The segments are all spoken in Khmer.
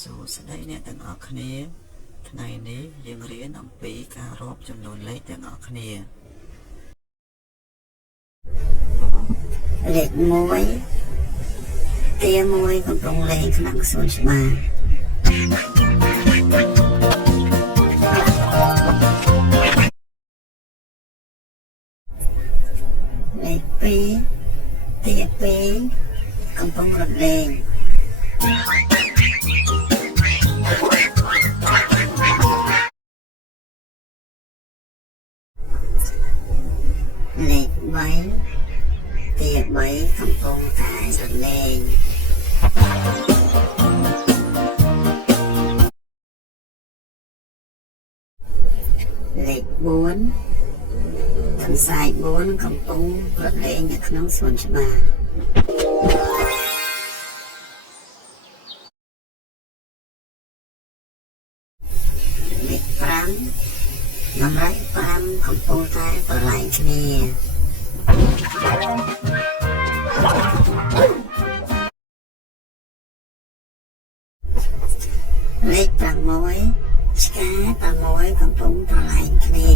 សួស្តីអ្នកទាំងអស់គ្នាថ្ងៃនេះយើងរៀនអំពីការរាប់ចំនួនលេខទាំងអស់គ្នាលេខ1ទា1កំពុងលេងក្នុងសួនច្បារលេខ2ទា2កំពុងរត់លេងលេខ3ទា3កំពុងតែរត់លេងលេខ4ទន្សាយ4កំពុងរត់លេងនៅក្នុងសួនច្បារលេខ5ដំរី5កំពុងតែប្រឡែងគ្នាលេខ6ឆ្កែ6កំពុងប្រឡែងគ្នា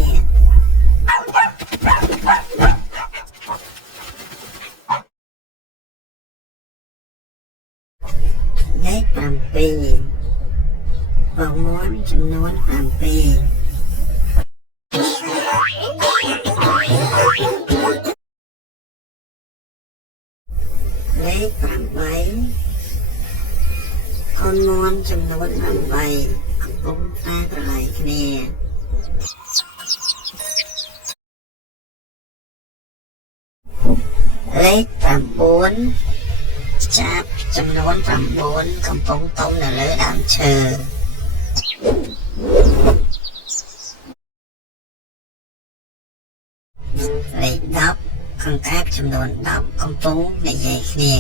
លេខ7ពងមាន់ចំនួន7លេខ8កូនមាន់ចំនួន8កំពុងតែប្រឡែងគ្នាលេខ9ចាប់ចំនួន9កំពុងតុំនៅលើដើមឈើលេខ10កង្កែបចំនួន10កំពុងនិយាយគ្នា